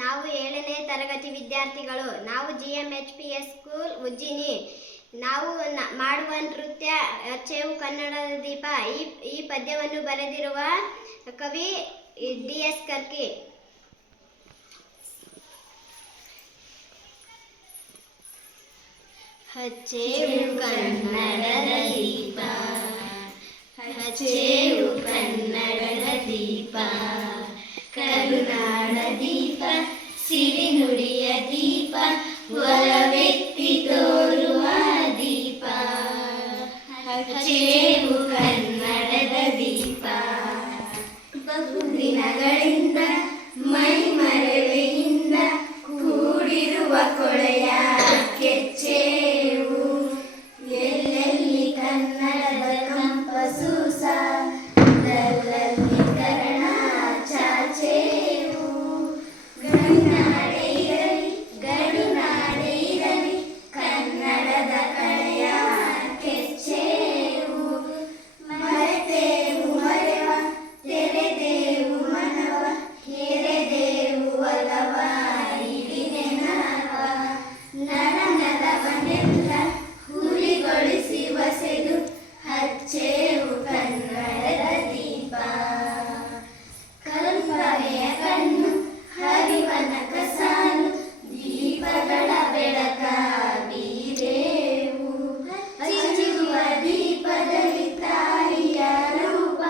ನಾವು 7ನೇ ತರಗತಿ ವಿದ್ಯಾರ್ಥಿಗಳು. ನಾವು GMHPS ಸ್ಕೂಲ್ ಉಜ್ಜಿನಿ. ನಾವು ಮಾಡುವ ನೃತ್ಯ ಅಚ್ಚೇವು ಕನ್ನಡದ ದೀಪ. ಈ ಪದ್ಯವನ್ನು ಬರೆದಿರುವ ಕವಿ DS ಕರ್ಕಿ. ಹಚ್ಚೇವು ಕನ್ನಡದ ದೀಪ, ಹಚ್ಚೇವು ಕನ್ನಡದ ದೀಪ, ಕರುನಾಡ ದೀಪ, ಸಿರಿನುಡಿಯ ದೀಪ, ಒಲವೆತ್ತಿ ತೋರುವ ದೀಪ. ಹಚ್ಚೇವು ಕನ್ನಡದ ದೀಪ, ಬಹುದಿನಗಳಿಂದ ಮೈ ಮರೆವೆಯಿಂದ ಕೂಡಿರುವ ಕೊಳೆಯ ಕೆಚ್ಚೇವು. ಎಲ್ಲೆಲ್ಲಿ ಕನ್ನಡದ ಕಂಪಸೂಸ, ಅಲ್ಲಲ್ಲಿ ಕರ್ಣ ಚಾಚೇವು. ಗಡಿನಾಡೆ ಇರಲಿ, ಗಡಿನಾಡೆ ಇರಲಿ, ಕನ್ನಡದ ಕಳೆಯ ಕೆಚ್ಚೇವು. ಮರೆತೇವು ಮರೆವ, ತೆರೆದೇವು ಮನವ, ಎರೆದೇವು ಒಲವ ಇಡಿ ನೆನವ. ನರನರವನ್ನೆಲ್ಲ ಹುರಿಗೊಳಿಸಿ ಬಸೆದು ಹಚ್ಚೇವು ಕನ್ನಡದ ದೀಪ. ಕಲ್ಪನೆಯ ಕಣ್ಣು ಹರಿವನ ಕಸಾಲು, ದೀಪಗಳ ಬೆಳಕ ಬೀರೇವು. ಹಚ್ಚುವ ದೀಪದಲ್ಲಿ ತಾಯಿಯ ರೂಪ,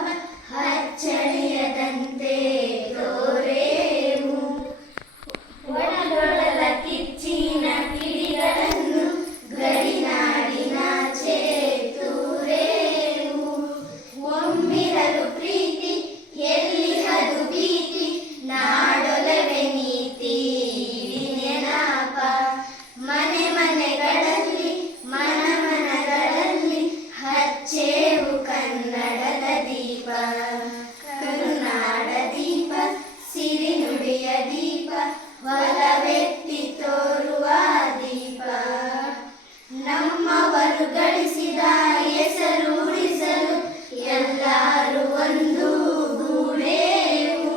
ಹಚ್ಚಳಿಯದಂತೆ ತೋರೇವು. ಒಳಗೊಳಲ ಕಿಚ್ಚಿನ ಕಿಡಿಗಳನ್ನು ಗಡಿನಾಡಿನಾಚೆ ತೂರೇವು. ಒಮ್ಮಿರಲು ಪ್ರೀತಿ, ಎಲ್ಲಿಹದು ಭೀತಿ, ನಾಡೊಲವೆ ನೀತಿ ನೆನಪ. ಮನೆ ಮನೆಗಳಲ್ಲಿ, ಮನ ಮನಗಳಲ್ಲಿ ಹಚ್ಚೇವು ಕನ್ನಡದ ದೀಪ. ಕರುನಾಡ ದೀಪ, ಸಿರಿನುಡಿಯ ದೀಪ, ಒಲವೆತ್ತಿ ತೋರುವ ದೀಪ. ನಮ್ಮವರು ಗಳಿಸಿದ ಹೆಸರು ಉಳಿಸಲು ಎಲ್ಲರೂ ಒಂದು ಗೂಡೇವು.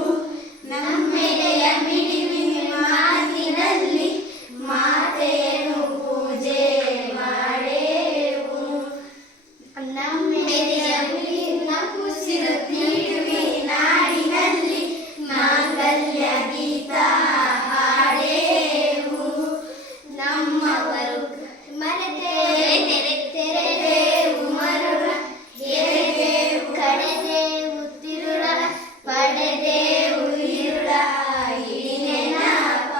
ನಮ್ಮೆಡೆಯ ಮಿಡಿವಿನ ಮಾತಿನಲ್ಲಿ ಮಾತೆಯನ್ನು ಪೂಜೆ ಮಾಡೇವು. ನಮ್ಮೆಡೆಯ ಮಿಡಿವಿನ ಉಸಿರು ನೀಡುವಿ ನಾಡಿನಲ್ಲಿ ಮಾಂಗಲ್ಯ ಗೀತ ಹಾಡೇವು. ನಮ್ಮವರು ತೆರೆದೇವು ಮರುಳ, ಎರೆದೇವು ಕಡೆದೇವು ತಿರುಳ, ಪಡೆದೇವು ಇರುಳ ಇಡಿ ನೆನಪ.